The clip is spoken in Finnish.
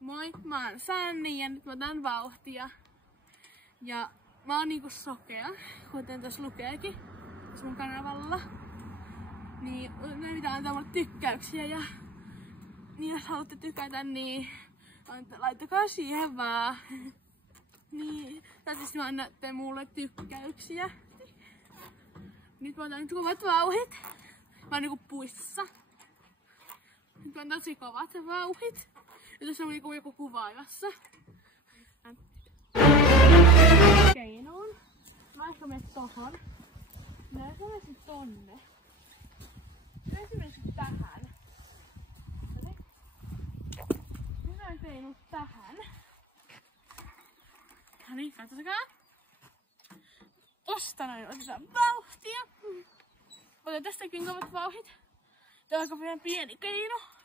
Moi, mä oon Sanni ja nyt mä otan vauhtia. Ja mä oon niinku sokea, kuten tässä lukeekin tässä mun kanavalla. Niin ne pitää antaa mulle tykkäyksiä ja niin jos haluatte tykätä, niin laittakaa siihen vaan. Niin, tai siis mä annatte mulle tykkäyksiä. Nyt mä otan kovat vauhit. Mä oon niinku puistossa. Nyt mä oon tosi kovat vauhit. Ja tässä on niinku joku kuvaajassa. Keinoon. Mä ehkä menen tohon. Mä menen tonne. Mä esimerkiksi tähän. Mä tein tähän. No niin, katsotakaa. Tosta noin otetaan vauhtia. Otan tästäkin kovat vauhit. Tää on aika pieni keino.